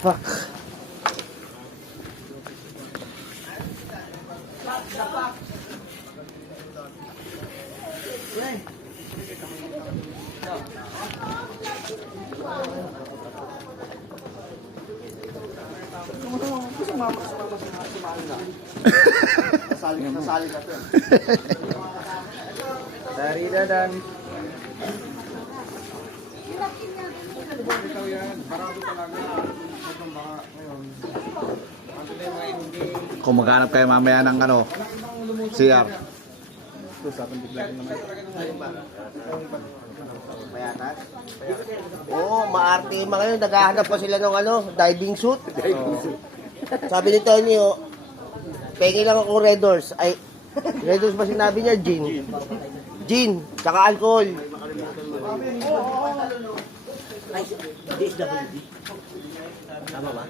Fuck. Nasali ka to. Dari dadan. Ikaw yan. Barado talaga. Itong baka ngayon. Ano na yung mga hindi. Kung maghanap kayo mamaya ng ano, CR. Bayatas? Oo, maarte yung mga yun. Naghahanap pa sila ng ano, diving suit. Sabi ni Tony, oh, pengi lang akong Red Doors. Ay, Red Doors ba sinabi niya? Gin. Gin, saka alcohol.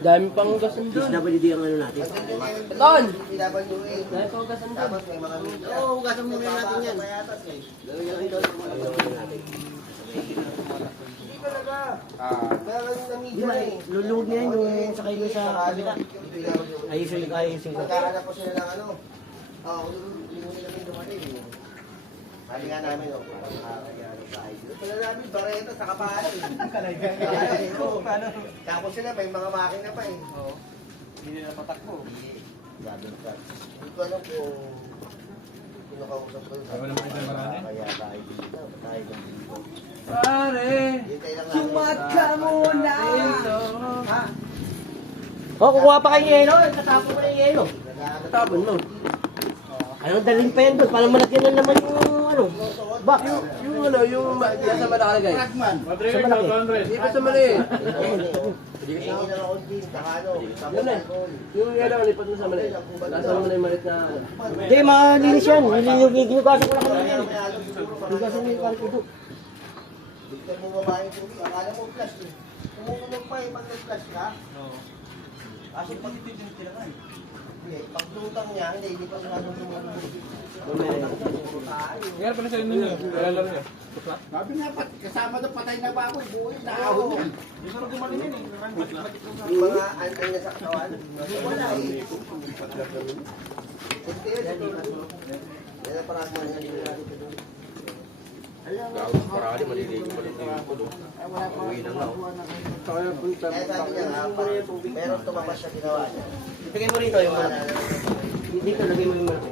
Dami pang gasan doon. DWD ang ano natin. Ton! DWA. Dami pang gasan doon. Tapos may mga... Oo, hugasan muna natin yan. Lulug niya yun yung sakay niya sa kabila. Ayusin ko. Magkahanap ko sila ng ano. Oo, limutin namin dumating. Sabi nga namin, oh, parang nakakayari sa idol. Pala namin, bareta sa kapalan. Tapos sila, may mga makina pa eh. Oo. Hindi nila patakbo. Sabi ka. Hindi ko alam kung pinakausap ko yun. Ayaw naman ito marami. Kaya tayo dito. Tayo dito. Pare! Hintay lang namin. Sumat ka muna! Ha? Oh, kukuha pa kayo yelo. Tatapon ko na yung yelo. Naghahanap Tapon mo. Ano, dalhin pa yan doon. Parang malaki na naman yung ano. Bak. Yung ano, yung nasa malakalagay. Sa malaki. Hindi pa sa mali. Hingi na ako din. Saka ano. Tapos Yun eh. alcohol. Yung yelo, lipat mo sa mali. Nasa mo na yung malit na ano. Hindi, malinis yan. Ginugasan ko lang kami yan. Ginugasan mo yung kalkudo. Dito mo babae yung tubig. Akala mo flash eh. Tumutunog pa eh pag nag-flash ka. Oo. Kasi pag pagtutang niya, hindi pa siya nung Ngayon pala sa inyo niyo. Kaya lang niyo. Sabi nga, kasama doon patay na ba ako, buhay na ako. Hindi na gumaling yan eh. yung mga antay na sa katawan. Wala eh. Yan ang parang mga nila. Parali, maliligo pa rin ko doon. Uwi na nga. Kaya sabi niya nga, pero tumakas siya ginawa niya. Ibigay mo rito yung mga. Dito, lagay mo yung mga.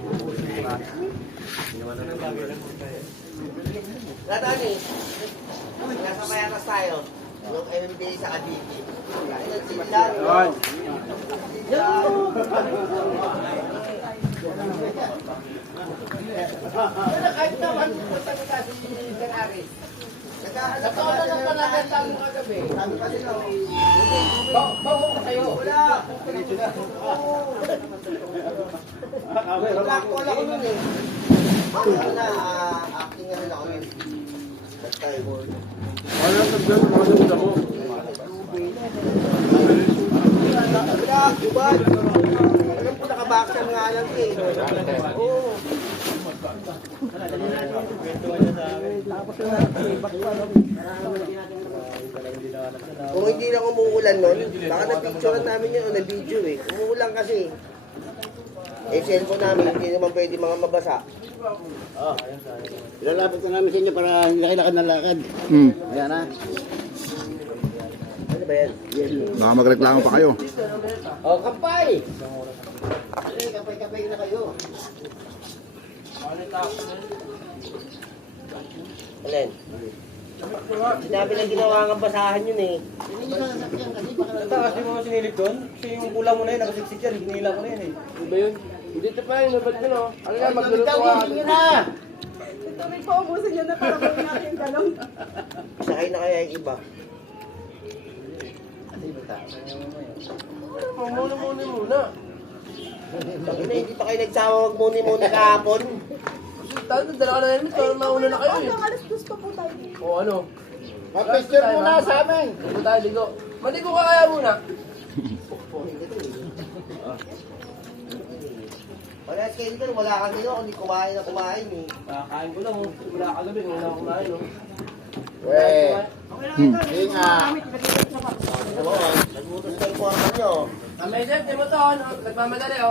Natani, nasa Payatas tayo. Yung MMDA sa Cavite. Kaya nagsilan. Kahit naman, punta ko kasi si Ganari. Naghahanap Ito na lang pala nagtamo kagabi. Sabi pa sila, Bago ka kayo. wala. Black call ako nun eh. Ano na, acting na rin ako nun. Nag-tie board. Black,ubad. Alam ko nakabacksan nga lang eh. Oo. Kung hindi lang umuulan nun, baka na-picturean namin yun o na-video eh. Umuulan kasi. Eh, cellphone namin, hindi naman pwede mga mabasa. Ilalapit na namin sa inyo para hindi kayo lakad. Ayan na. Ano ba yan? Baka magreklamo pa kayo. Oh, kapay! Kapay-kapay na kayo. Alin? Sinabi na ginawa ng basahan yun eh. Taas yung mga sinilip doon. Kasi yung kulang mo na yun, nakasiksik yan. Hinila mo na yan eh. Ano ba yun? Dito pa yun, nabad yun o. Ano nga, magluluto ka. Ito may paubusin nyo na para gawin natin yung galong. Sakay na kaya yung iba. Muna. Sabi na, hindi pa kayo nagsawa magmuni-muni kahapon. Tayo, dala ka na namin. Parang mauna na kayo eh. Hanggang alas 2 pa po tayo. O ano? Mag-picture muna sa amin. Ligo tayo, ligo. Maligo ka kaya muna. Wala kayo dito, wala kang dito, kundi kumain na kumain eh. Kakain ko lang. Wala ka gabi, wala akong kumain. Ingat. Oo, nagutos kayo po ang nyo. May Jeff, di mo to, nagmamadali,